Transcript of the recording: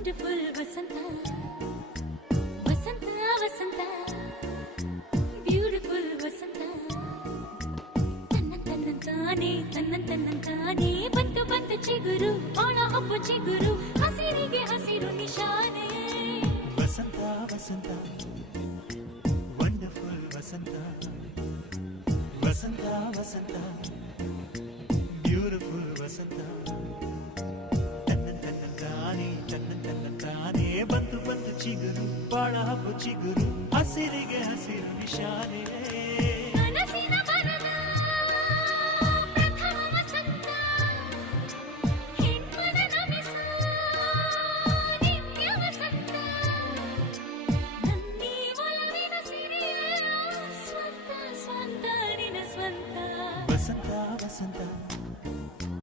wonderful ವಸಂತ ವಸಂತ ವಸಂತ beautiful ವಸಂತ ತನ್ನಂತಾನೆ ಬಂತು ಬಂತು ಚಿಗುರು ಒಣ ಹಬ್ಬ ಚಿಗುರು ಹಸಿರಿಗೆ ಹಸಿರು ನಿಶಾನೆ ವಸಂತ ವಸಂತ ವಂಡರ್ಫುಲ್ ವಸಂತ ವಸಂತ ವಸಂತ ಬ್ಯೂಟಿಫುಲ್ ವಸಂತ ತನ್ನಂತಾನೆ ಬಂತು ಬಂತು ಚಿಗುರು ಬಾಳ ಹಬ್ಬ ಚಿಗುರು ಹಸಿರಿಗೆ ಹಸಿರು ನಿಶಾನೆ